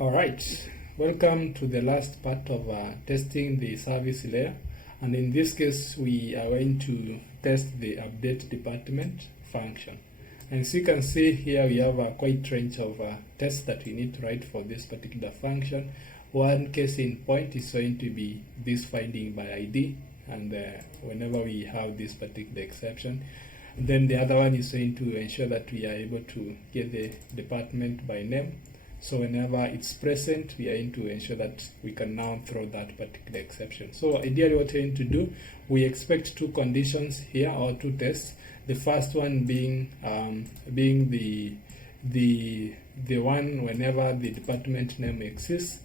All right, welcome to the last part of testing the service layer, and in this case we are going to test the update department function. And as you can see here, we have a quite range of tests that we need to write for this particular function. One case in point is going to be this finding by ID, and whenever we have this particular exception, then the other one is going to ensure that we are able to get the department by name. So whenever it's present, we are going to ensure that we can now throw that particular exception. So ideally what we're going to do, we expect two conditions here, or two tests. The first one being the one whenever the department name exists,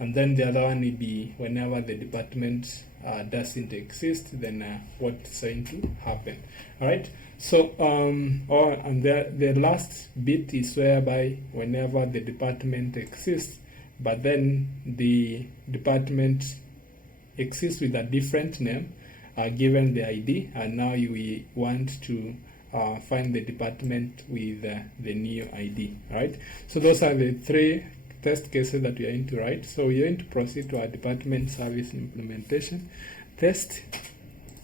and then the other one will be whenever the department doesn't exist, then what's going to happen. All right. So and the last bit is whereby whenever the department exists, but then the department exists with a different name, given the ID, and now we want to find the department with the new ID. All right. So those are the three test cases that we are going to write. So we are going to proceed to our department service implementation test.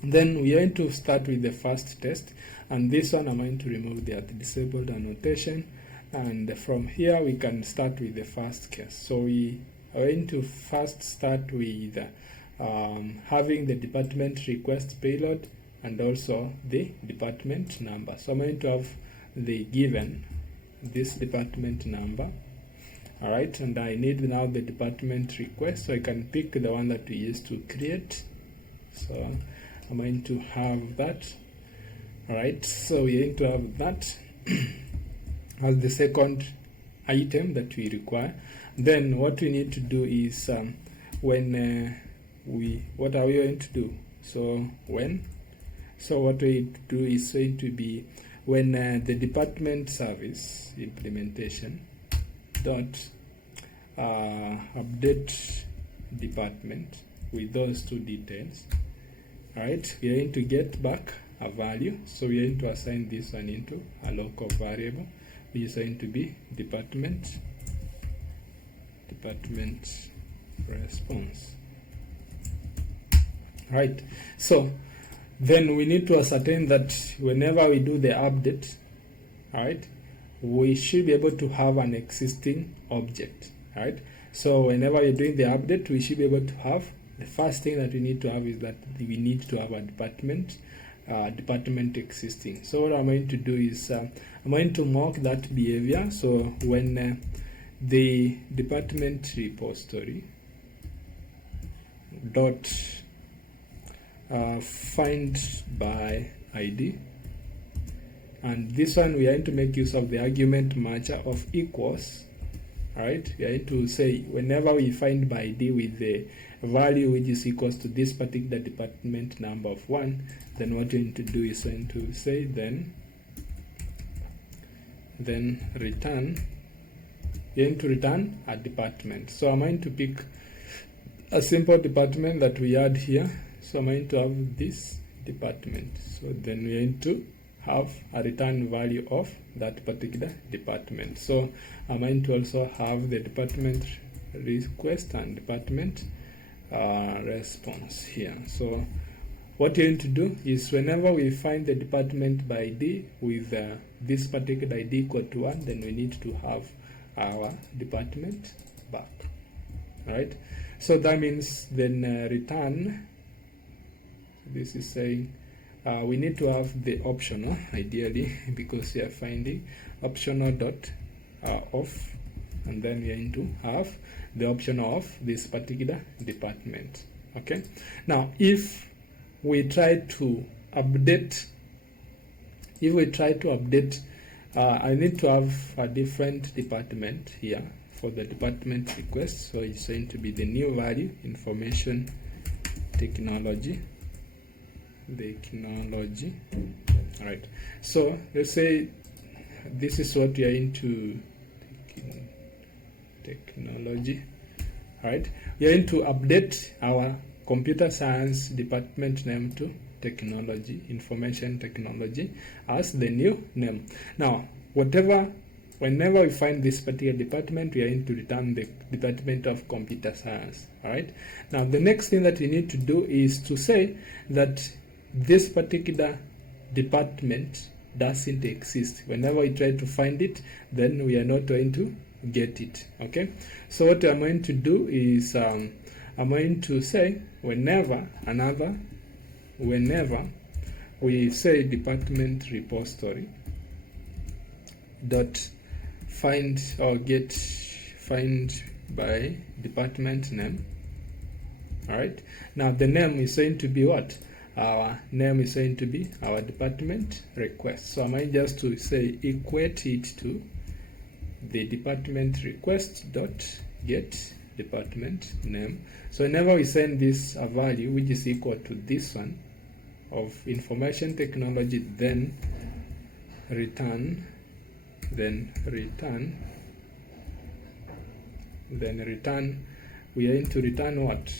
Then we are going to start with the first test, and this one I'm going to remove the disabled annotation, and from here we can start with the first case. So we are going to first start with having the department request payload and also the department number. So I'm going to have the given this department number. All right, and I need now the department request, so I can pick the one that we used to create. So I'm going to have that. All right, so we're going to have that as the second item that we require. Then what we need to do is what are we going to do? So what we do is going to be when the department service implementation dot update department with those two details. All right, we are going to get back a value, so we are going to assign this one into a local variable, which is going to be department response. Right, so then we need to ascertain that whenever we do the update, all right, we should be able to have an existing object. All right, so whenever you're doing the update, we should be able to have, the first thing that we need to have is that we need to have a department existing. So what I'm going to do is I'm going to mock that behavior. So when the department repository dot find by ID, and this one we are going to make use of the argument matcher of equals. All right, we are going to say whenever we find by ID with the value which is equals to this particular department number of 1, then what we're going to do is going to say then return, we're going to return a department. So I'm going to pick a simple department that we had here. So I'm going to have this department. So then we're going to have a return value of that particular department. So I'm going to also have the department request and department response here. So what you're going to do is whenever we find the department by ID with this particular ID equal to 1, then we need to have our department back. All right, so that means then return, this is saying we need to have the optional, ideally, because we are finding optional dot off, and then we are going to have the optional of this particular department. Okay, now if we try to update, I need to have a different department here for the department request. So it's going to be the new value, information technology. All right, so let's say this is what we are into technology. All right, we are going to update our computer science department name to technology, information technology, as the new name. Now whatever whenever we find this particular department, we are going to return the Department of Computer Science. All right. Now, the next thing that we need to do is to say that this particular department doesn't exist. Whenever we try to find it, then we are not going to get it. Okay. So what I'm going to do is I'm going to say whenever we say department repository dot find or get find by department name. All right. Now the name is going to be what? Our name is going to be our department request. So I might just to say equate it to the department request dot get department name. So whenever we send this a value which is equal to this one of information technology, then return we are going to return what?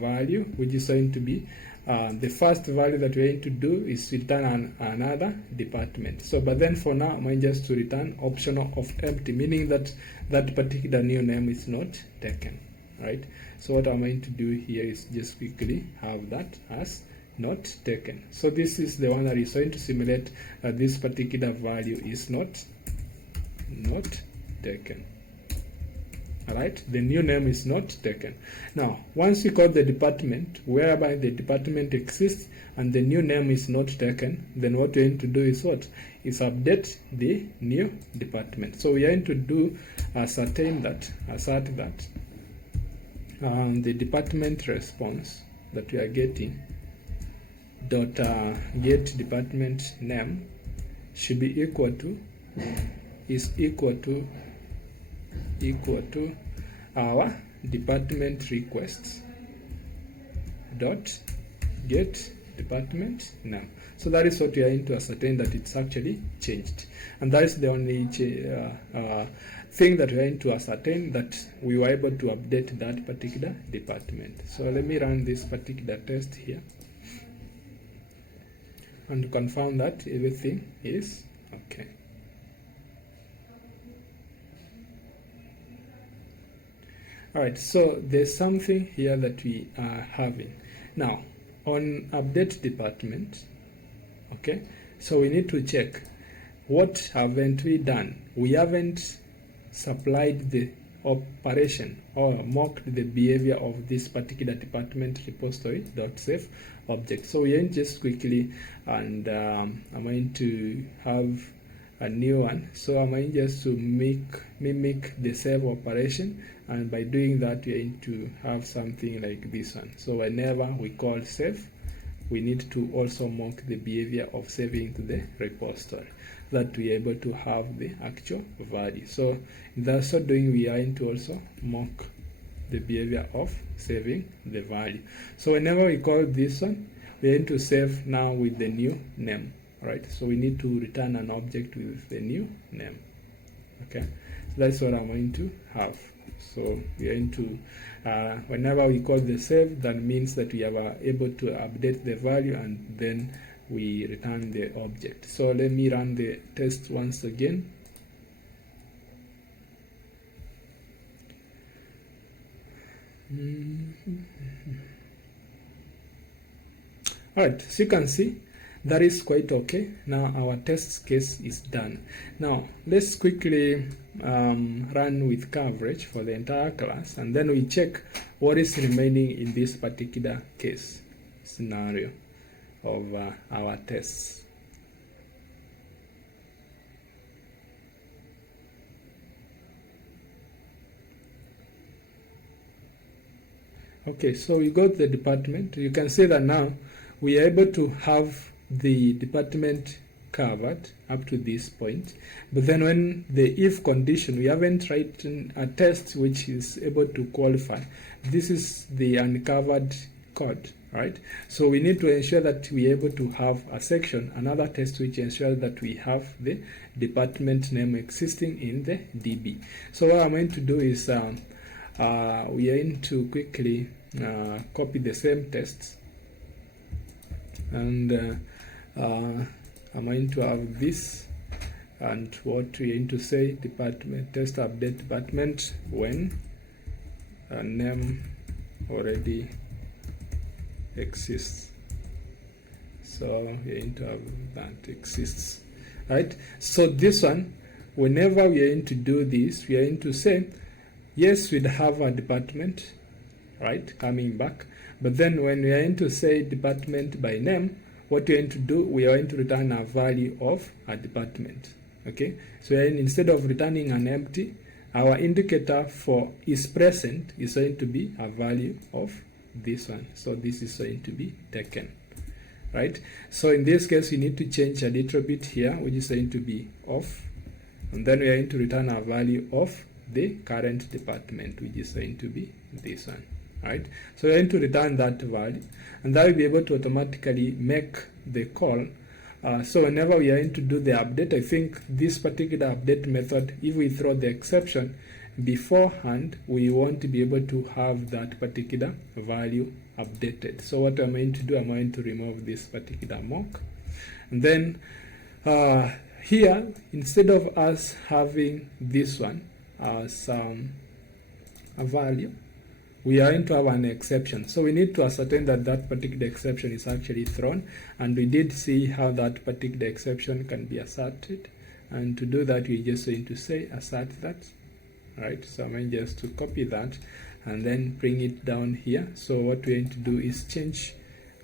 Value, which is going to be the first value that we're going to do is return another department. So but then for now I'm going just to return optional of empty, meaning that that particular new name is not taken. Right. So what I'm going to do here is just quickly have that as not taken. So this is the one that is going to simulate that this particular value is not taken. Alright, the new name is not taken. Now, once we call the department, whereby the department exists and the new name is not taken, then what we're going to do is what? Is update the new department. So we are going to do assert that the department response that we are getting dot get department name should be equal to our department requests dot get department name. So that is what we are going to ascertain that it's actually changed, and that is the only thing that we are going to ascertain that we were able to update that particular department. So let me run this particular test here and confirm that everything is okay. Alright, so there's something here that we are having. Now, on update department, okay, so we need to check what haven't we done. We haven't supplied the operation or mocked the behavior of this particular department repository.save object. So we can just quickly, and I'm going to have a new one. So I'm going just to mimic the save operation, and by doing that we're going to have something like this one. So whenever we call save, we need to also mock the behavior of saving to the repository, that we are able to have the actual value. So in that so doing, we are going to also mock the behavior of saving the value. So whenever we call this one, we are going to save now with the new name. Right, so we need to return an object with the new name. Okay, so that's what I'm going to have. So we are going to whenever we call the save, that means that we are able to update the value and then we return the object. So let me run the test once again. Alright, so you can see that is quite okay. Now our test case is done. Now let's quickly run with coverage for the entire class, and then we check what is remaining in this particular case scenario of our tests. Okay, so we got the department. You can see that now we are able to have the department covered up to this point, but then when the if condition, we haven't written a test which is able to qualify. This is the uncovered code, right? So we need to ensure that we are able to have a section, another test which ensures that we have the department name existing in the DB. So what I'm going to do is we are going to quickly copy the same tests, and I'm going to have this and what we are going to say, department test update department when a name already exists. So we are going to have that exists, right? So this one, whenever we are going to do this, we are going to say yes, we'd have a department, right, coming back, but then when we are going to say department by name, what we are going to do, we are going to return a value of a department. Okay, so instead of returning an empty, our indicator for is present is going to be a value of this one. So this is going to be taken, right? So in this case, we need to change a little bit here, which is going to be off, and then we are going to return a value of the current department, which is going to be this one, right? So we are going to return that value, and that will be able to automatically make the call. So whenever we are going to do the update, I think this particular update method, if we throw the exception beforehand, we want to be able to have that particular value updated. So what I'm going to do, I'm going to remove this particular mock, and then here, instead of us having this one as a value, we are going to have an exception. So we need to ascertain that that particular exception is actually thrown, and we did see how that particular exception can be asserted. And to do that, we're just going to say assert that, right? So I'm going just to copy that and then bring it down here. So what we're going to do is change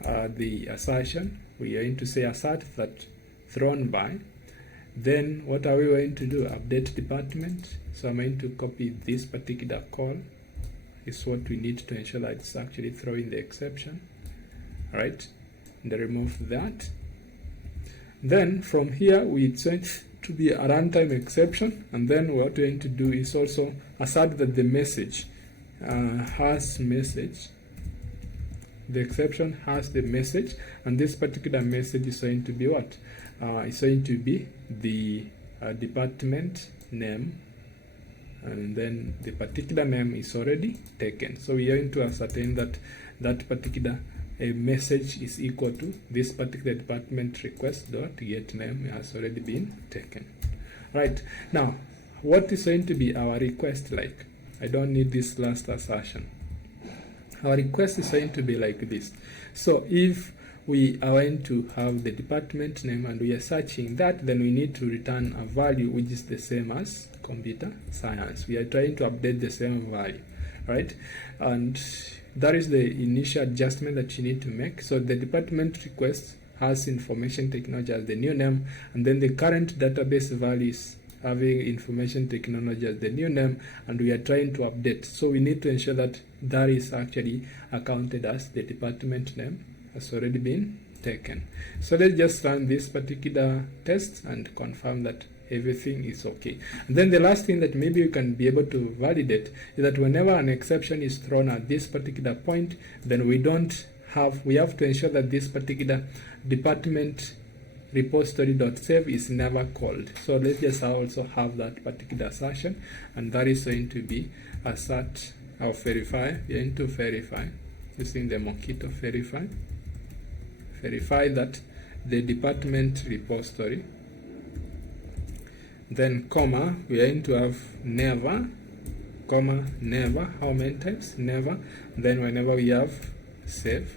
the assertion. We are going to say assert that thrown by. Then what are we going to do? Update department. So I'm going to copy this particular call. Is what we need to ensure that it's actually throwing the exception, right? And remove that. Then from here, we change to be a runtime exception, and then what we're going to do is also assert that the message has message. The exception has the message, and this particular message is going to be what? It's going to be the department name, and then the particular name is already taken. So we are going to ascertain that that particular message is equal to this particular department request dot get name has already been taken. Right, now what is going to be our request like? I don't need this last assertion. Our request is going to be like this. So if we are going to have the department name and we are searching that, then we need to return a value which is the same as computer science. We are trying to update the same value, right? And that is the initial adjustment that you need to make. So the department request has information technology as the new name, and then the current database value is having information technology as the new name, and we are trying to update. So we need to ensure that that is actually accounted as the department name has already been taken. So let's just run this particular test and confirm that everything is okay. And then the last thing that maybe you can be able to validate is that whenever an exception is thrown at this particular point, then we have to ensure that this particular department repository.save is never called. So let's just also have that particular assertion, and that is going to be assert or verify. We are going to verify using the Mockito verify that the department repository, then comma, we are going to have never, comma, never. How many times? Never. Then whenever we have save,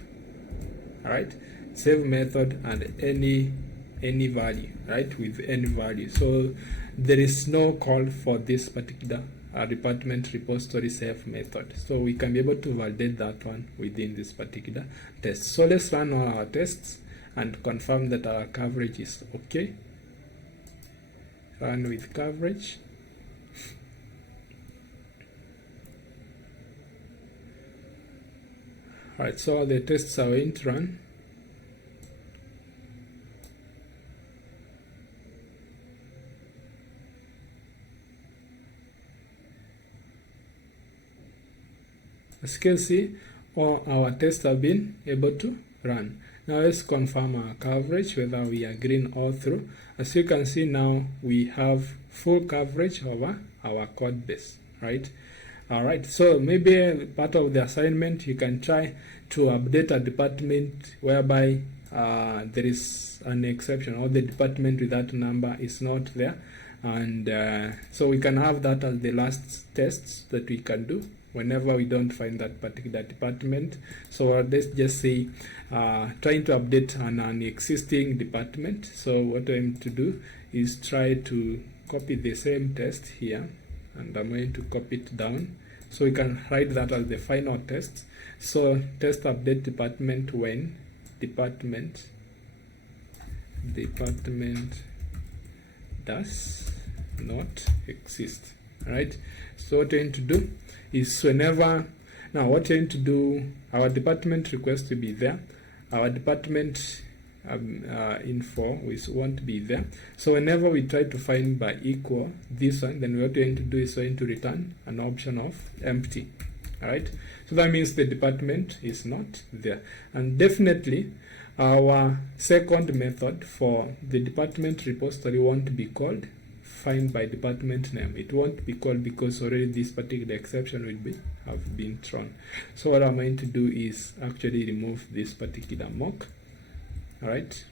all right, save method and any value, right, with any value. So there is no call for this particular department repository save method. So we can be able to validate that one within this particular test. So let's run all our tests and confirm that our coverage is okay. Run with coverage. Alright, so all the tests are going to run. As you can see, all our tests have been able to run. Now let's confirm our coverage, whether we are green all through. As you can see now, we have full coverage over our code base, right? All right, so maybe part of the assignment, you can try to update a department whereby there is an exception, or the department with that number is not there, and so we can have that as the last tests that we can do whenever we don't find that particular department. So let's just say trying to update an existing department. So what I'm to do is try to copy the same test here, and I'm going to copy it down so we can write that as the final test. So test update department when department does not exist. All right, so what we're going to do is whenever, now what we're going to do, our department request to be there, our department info won't be there. So whenever we try to find by equal this one, then what we're going to do is we're going to return an option of empty. All right, so that means the department is not there. And definitely our second method for the department repository won't be called find by department name. It won't be called because already this particular exception will have been thrown. So what I'm going to do is actually remove this particular mock. All right,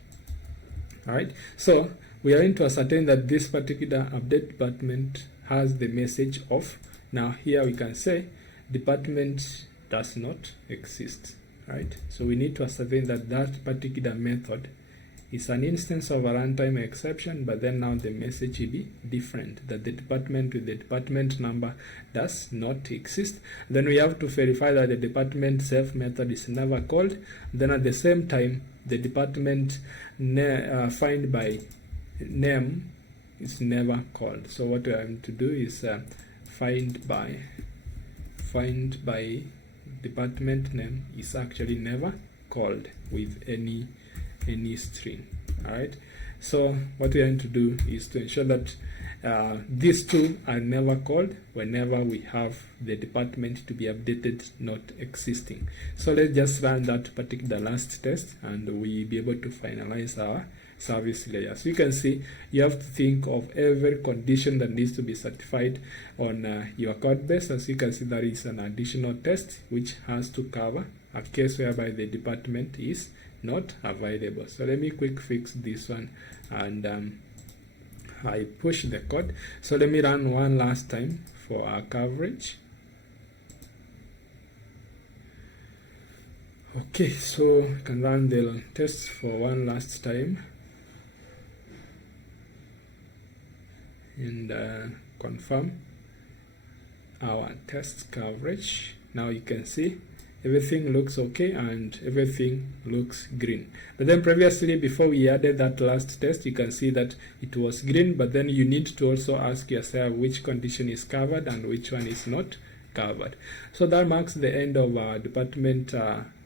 so we are going to ascertain that this particular update department has the message of. Now here we can say department does not exist. Right, so we need to ascertain that that particular method is an instance of a runtime exception, but then now the message will be different, that the department with the department number does not exist. Then we have to verify that the department self method is never called. Then at the same time, the department find by name is never called. So what we are going to do is find by department name is actually never called with any string. All right, so what we are going to do is to ensure that these two are never called whenever we have the department to be updated not existing. So let's just run that particular last test and we'll be able to finalize our service layer. So you can see you have to think of every condition that needs to be certified on your code base. As you can see, there is an additional test which has to cover a case whereby the department is not available. So let me quick fix this one, and I push the code. So let me run one last time for our coverage. Okay, so I can run the test for one last time and confirm our test coverage. Now you can see everything looks okay and everything looks green. But then previously, before we added that last test, you can see that it was green, but then you need to also ask yourself which condition is covered and which one is not covered. So that marks the end of our department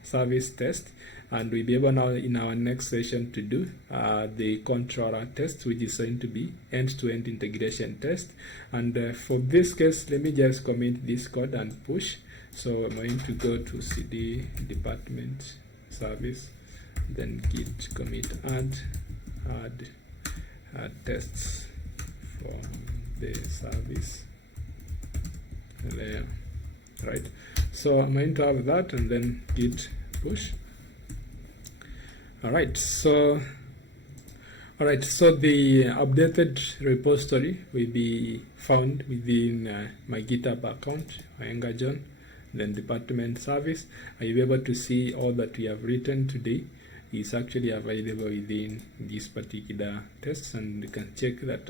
service test, and we'll be able now in our next session to do the controller test, which is going to be end-to-end integration test. And for this case, let me just commit this code and push. So I'm going to go to cd department service, then git commit add tests for the service layer. Right, so I'm going to have that and then git push. All right, so the updated repository will be found within my GitHub account, John, then department service. You'll be able to see all that we have written today is actually available within this particular test, and you can check that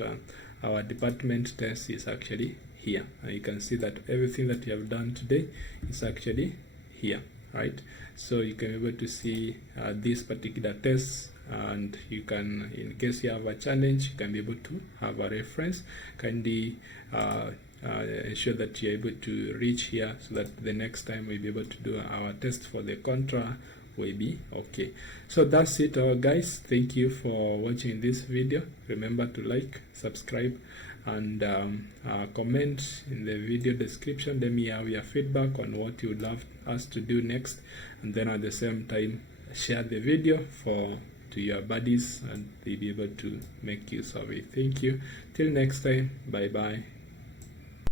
our department test is actually here. You can see that everything that we have done today is actually here, right? So you can be able to see this particular test, and you can, in case you have a challenge, you can be able to have a reference. Kindly ensure that you're able to reach here so that the next time we'll be able to do our test for the contra will be okay. So that's it, guys. Thank you for watching this video. Remember to like, subscribe, and comment in the video description. Let me have your feedback on what you would love us to do next, and then at the same time share the video to your buddies, and they'll be able to make use of it. Thank you. Till next time, bye bye.